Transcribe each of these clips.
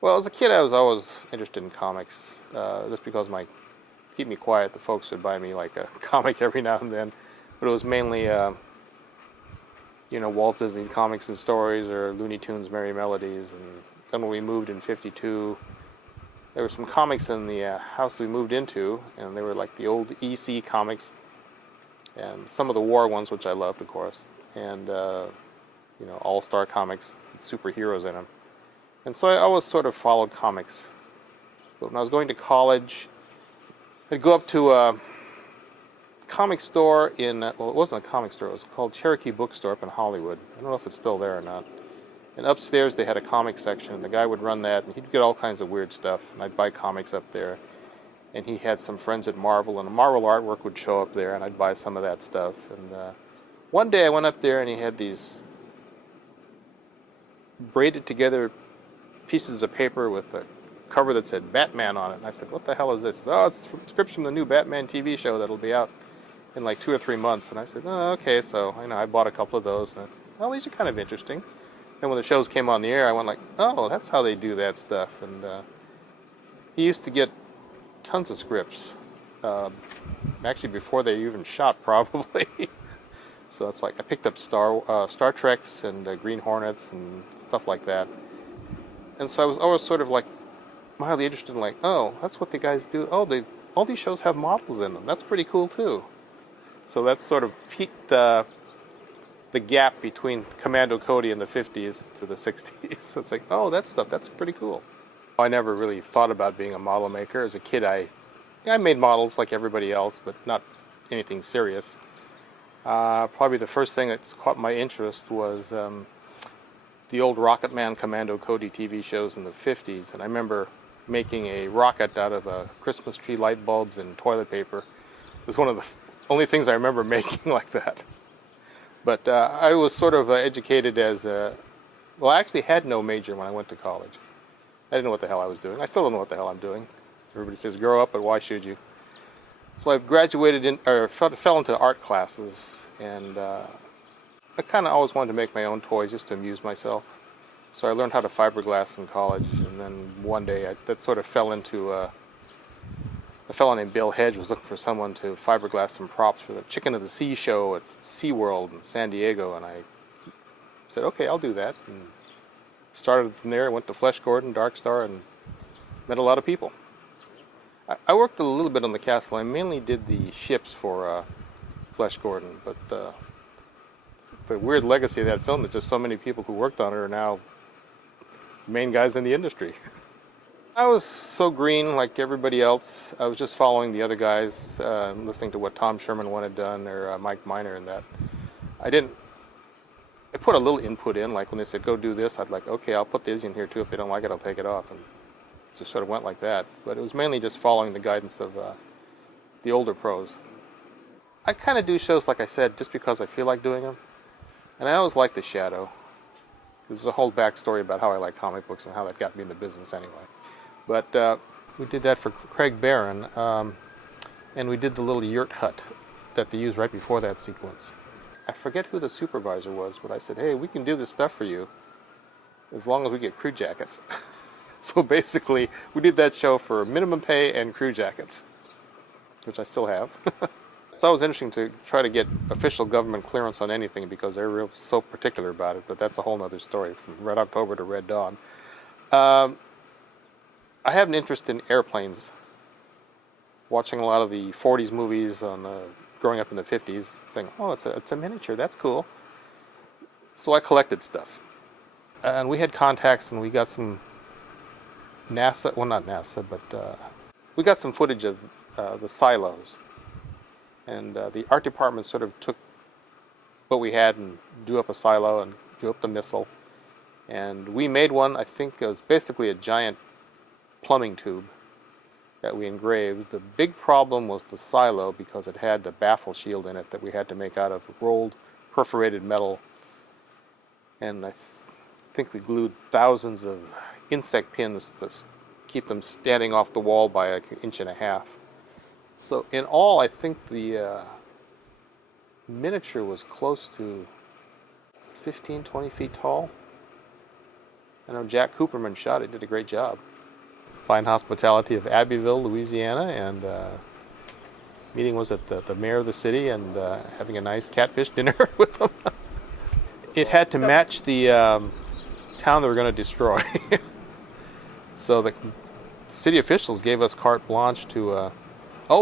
Well, as a kid, I was always interested in comics. Just because my keep me quiet, the folks would buy me like a comic every now and then. But it was mainly, Walt Disney comics and stories or Looney Tunes Merry Melodies. And then when we moved in '52, there were some comics in the house we moved into, and they were like the old EC comics and some of the war ones, which I loved, of course, and All-Star comics, superheroes in them. And so I always sort of followed comics. But when I was going to college, I'd go up to a comic store well, it wasn't a comic store, it was called Cherokee Bookstore up in Hollywood. I don't know if it's still there or not. And upstairs they had a comic section, and the guy would run that, and he'd get all kinds of weird stuff, and I'd buy comics up there. And he had some friends at Marvel, and the Marvel artwork would show up there, and I'd buy some of that stuff. And one day I went up there, and he had these braided together pieces of paper with a cover that said Batman on it. And I said, what the hell is this? He said, oh, it's a script from the new Batman TV show that'll be out in like 2 or 3 months. And I said, oh, okay. So I bought a couple of those. And well, these are kind of interesting. And when the shows came on the air, I went like, oh, that's how they do that stuff. And he used to get tons of scripts, actually before they even shot, probably. So it's like I picked up Star Treks and Green Hornets and stuff like that. And so I was always sort of like mildly interested in like, oh, that's what the guys do. Oh, all these shows have models in them. That's pretty cool too. So that's sort of peaked the gap between Commando Cody in the 50s to the 60s. So it's like, oh, that stuff, that's pretty cool. I never really thought about being a model maker. As a kid, I made models like everybody else, but not anything serious. Probably the first thing that caught my interest was the old Rocket Man, Commando Cody TV shows in the 50s. And I remember making a rocket out of Christmas tree light bulbs and toilet paper. It was one of the only things I remember making like that. But I was sort of educated as well, I actually had no major when I went to college. I didn't know what the hell I was doing. I still don't know what the hell I'm doing. Everybody says, grow up, but why should you? So I've graduated fell into art classes, and I kind of always wanted to make my own toys just to amuse myself. So I learned how to fiberglass in college, and then one day that sort of fell into a fellow named Bill Hedge was looking for someone to fiberglass some props for the Chicken of the Sea show at SeaWorld in San Diego, and I said, okay, I'll do that. And started from there, went to Flesh Gordon, Dark Star, and met a lot of people. I worked a little bit on the castle. I mainly did the ships for Flesh Gordon, but the weird legacy of that film is just so many people who worked on it are now main guys in the industry. I was so green like everybody else. I was just following the other guys, listening to what Tom Sherman had done or Mike Miner and that. I put a little input in, like when they said, go do this, I'd like, okay, I'll put this in here too. If they don't like it, I'll take it off. And it just sort of went like that. But it was mainly just following the guidance of the older pros. I kind of do shows, like I said, just because I feel like doing them. And I always like the shadow. There's a whole backstory about how I like comic books and how that got me in the business anyway. But we did that for Craig Barron, and we did the little yurt hut that they used right before that sequence. I forget who the supervisor was, but I said, hey, we can do this stuff for you as long as we get crew jackets. So basically, we did that show for minimum pay and crew jackets, which I still have. It's always interesting to try to get official government clearance on anything because they're so particular about it, but that's a whole other story, from Red October to Red Dawn. I have an interest in airplanes. Watching a lot of the 40s movies growing up in the 50s, saying, oh, it's a miniature, that's cool. So I collected stuff. And we had contacts, and we got some NASA, well, not NASA, but we got some footage of the silos. And the art department sort of took what we had and drew up a silo and drew up the missile. And we made one, I think it was basically a giant plumbing tube that we engraved. The big problem was the silo because it had the baffle shield in it that we had to make out of rolled perforated metal. And I think we glued thousands of insect pins to keep them standing off the wall by an inch and a half. So in all, I think the miniature was close to 15, 20 feet tall. I know Jack Cooperman shot it, did a great job. Fine hospitality of Abbeville, Louisiana, and meeting was at the mayor of the city and having a nice catfish dinner with them. It had to match the town they were going to destroy. So the city officials gave us carte blanche to,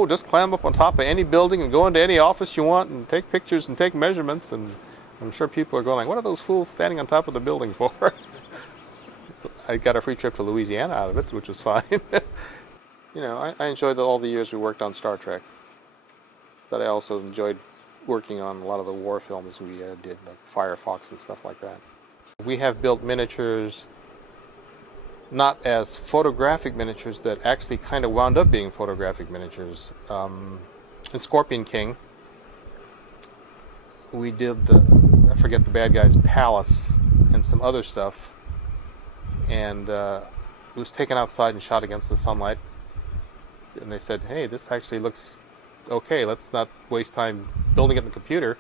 just climb up on top of any building and go into any office you want and take pictures and take measurements. And I'm sure people are going like, what are those fools standing on top of the building for? I got a free trip to Louisiana out of it, which was fine. I enjoyed all the years we worked on Star Trek. But I also enjoyed working on a lot of the war films we did, like Firefox and stuff like that. We have built miniatures, not as photographic miniatures, that actually kind of wound up being photographic miniatures. In Scorpion King, we did I forget the bad guy's palace and some other stuff. And it was taken outside and shot against the sunlight. And they said, hey, this actually looks okay. Let's not waste time building it in the computer.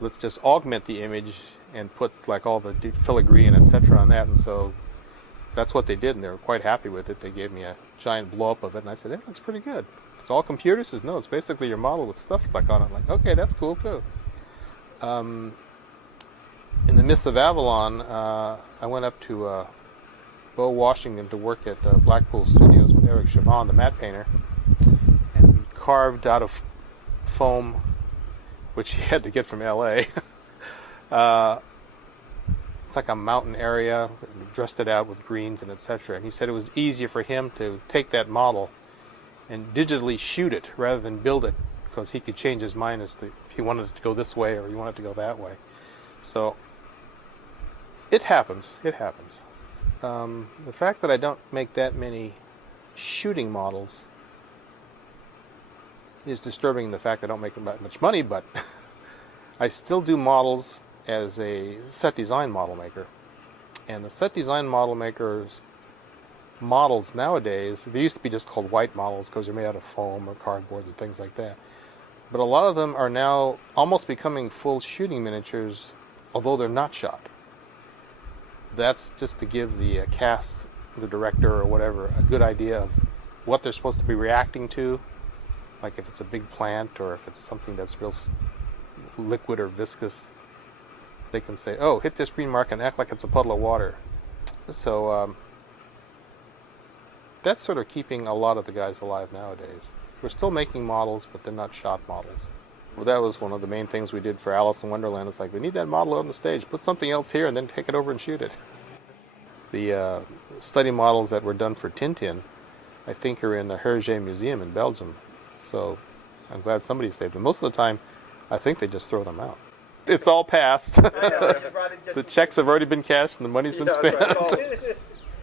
Let's just augment the image and put like all the filigree and etc. on that. And so that's what they did, and they were quite happy with it. They gave me a giant blow-up of it, and I said, hey, that's pretty good. It's all computer? Says, no, it's basically your model with stuff stuck on it. I'm like, okay, that's cool too. In the Mists of Avalon, I went up to Bo, Washington to work at Blackpool Studios with Eric Chavon, the matte painter, and carved out of foam, which he had to get from L.A. It's like a mountain area, dressed it out with greens and etc. And he said it was easier for him to take that model and digitally shoot it rather than build it, because he could change his mind as to if he wanted it to go this way or he wanted it to go that way. So it happens. It happens. The fact that I don't make that many shooting models is disturbing. The fact I don't make that much money, but I still do models as a set design model maker. And the set design model makers models nowadays, they used to be just called white models because they're made out of foam or cardboard and things like that. But a lot of them are now almost becoming full shooting miniatures, although they're not shot. That's just to give the cast, the director or whatever, a good idea of what they're supposed to be reacting to. Like if it's a big plant or if it's something that's real liquid or viscous, they can say, oh, hit this green mark and act like it's a puddle of water. So that's sort of keeping a lot of the guys alive nowadays. We're still making models, but they're not shot models. Well, that was one of the main things we did for Alice in Wonderland. It's like, we need that model on the stage. Put something else here and then take it over and shoot it. The study models that were done for Tintin, I think, are in the Hergé Museum in Belgium. So I'm glad somebody saved them. Most of the time, I think they just throw them out. It's all past. The checks have already been cashed and the money's been spent.